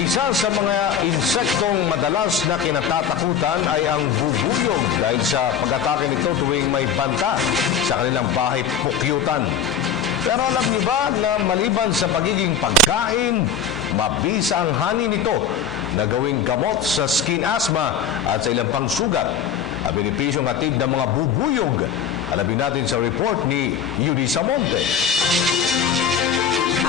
Isa sa mga insektong madalas na kinatatakutan ay ang bubuyog dahil sa pag-atake nito tuwing may banta sa kanilang bahay pukyutan. Pero alam niyo ba na maliban sa pagiging pagkain, mabisa ang honey nito na gawing gamot sa skin asthma at sa ilang pang sugat. Ang benepisyong hatid ng mga bubuyog, alamin natin sa report ni Yudi Samonte.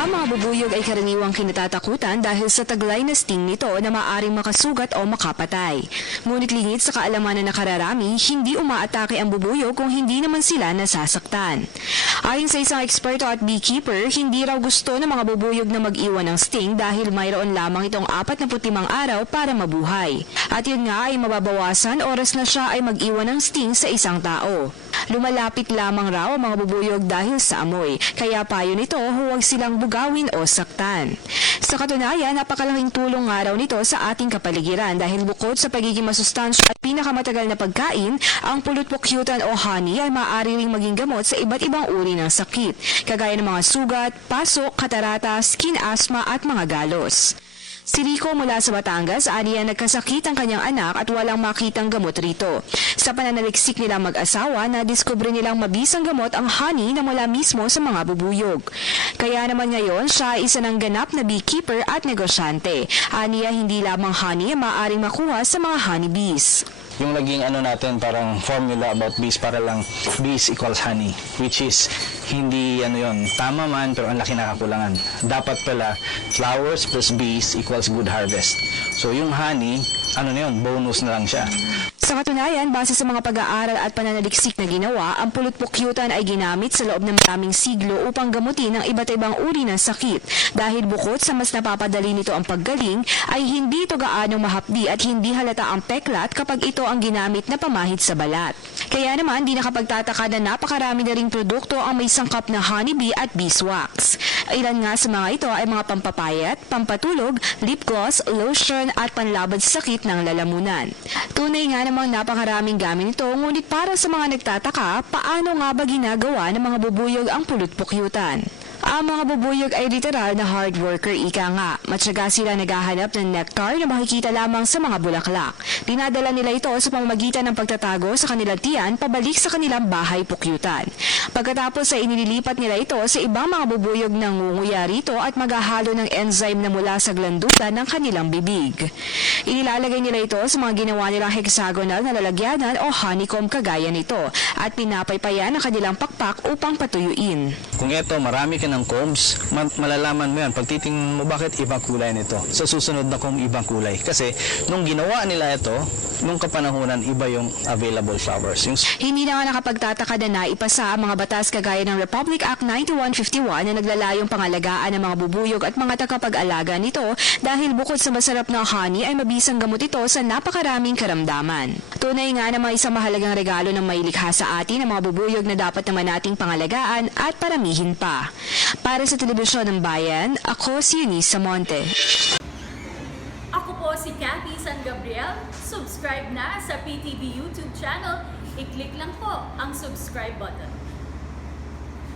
Ang mga bubuyog ay karaniwang kinatatakutan dahil sa taglay na sting nito na maaaring makasugat o makapatay. Ngunit lingid sa kaalaman na nakararami, hindi umaatake ang bubuyog kung hindi naman sila nasasaktan. Ayon sa isang eksperto at beekeeper, hindi raw gusto ng mga bubuyog na mag-iwan ng sting dahil mayroon lamang itong 45 araw para mabuhay. At yun nga ay mababawasan oras na siya ay mag-iwan ng sting sa isang tao. Lumalapit lamang raw ang mga bubuyog dahil sa amoy, kaya payo nito huwag silang bugawin o saktan. Sa katunayan, napakalaking tulong nga raw nito sa ating kapaligiran dahil bukod sa pagiging masustansya at pinakamatagal na pagkain, ang pulot-pukyutan o honey ay maaari ring maging gamot sa iba't ibang uri ng sakit, kagaya ng mga sugat, pasok, katarata, skin asthma at mga galos. Si Rico mula sa Batangas, aniya nagkasakit ang kanyang anak at walang makitang gamot rito. Sa pananaliksik nilang mag-asawa, nadiskubre nilang mabisang gamot ang honey na mula mismo sa mga bubuyog. Kaya naman ngayon, siya ay isa ng ganap na beekeeper at negosyante. Aniya hindi lamang honey ang maaaring makuha sa mga honeybees. Yung naging natin parang formula about bees para lang bees equals honey, which is hindi yon tama man pero ang laki na kakulangan. Dapat pala flowers plus bees equals good harvest. So yung honey, bonus na lang siya. Sa katunayan, base sa mga pag-aaral at pananaliksik na ginawa, ang pulot-pukyutan ay ginamit sa loob ng maraming siglo upang gamutin ang iba't ibang uri ng sakit. Dahil bukod sa mas napapadali nito ang paggaling, ay hindi ito gaanong mahapdi at hindi halata ang peklat kapag ito ang ginamit na pamahid sa balat. Kaya naman, di nakapagtataka na napakarami na ring produkto ang may sangkap na honeybee at beeswax. Ilan nga sa mga ito ay mga pampapayat, pampatulog, lip gloss, lotion at panlaban sa sakit ng lalamunan. Tunay nga namang napakaraming gamit nito, ngunit para sa mga nagtataka, paano nga ba ginagawa ng mga bubuyog ang pulot-pukyutan? Ang mga bubuyog ay literal na hard worker, ika nga. Matyaga sila naghahanap ng nectar na makikita lamang sa mga bulaklak. Dinadala nila ito sa pamamagitan ng pagtatago sa kanilang tiyan pabalik sa kanilang bahay pukyutan. Pagkatapos ay inililipat nila ito sa ibang mga bubuyog na ngunguya rito at maghahalo ng enzyme na mula sa glandula ng kanilang bibig. Inilalagay nila ito sa mga ginawa nilang hexagonal na lalagyanan o honeycomb kagaya nito at pinapaypayan ang kanilang pakpak upang patuyuin. Kung ito, marami ka ng combs, malalaman mo yan. Pag titingnan mo bakit ibang kulay nito. Sa susunod na comb, ibang kulay. Kasi nung ginawa nila ito, nung kapanahunan, iba yung available flowers. Hindi na nga nakapagtataka na naipasa ang mga batas kagaya ng Republic Act 9151 na naglalayong pangalagaan ng mga bubuyog at mga tagapag-alaga nito dahil bukod sa masarap na honey ay mabisang gamot ito sa napakaraming karamdaman. Tunay nga na mga isang mahalagang regalo ng mailikha sa atin ang mga bubuyog na dapat naman nating pangalagaan at paramihin pa. Para sa Telebisyon ng Bayan, ako si Eunice Samonte. Ako po si Cathy San Gabriel. Subscribe na sa PTV YouTube channel. I-click lang po ang subscribe button.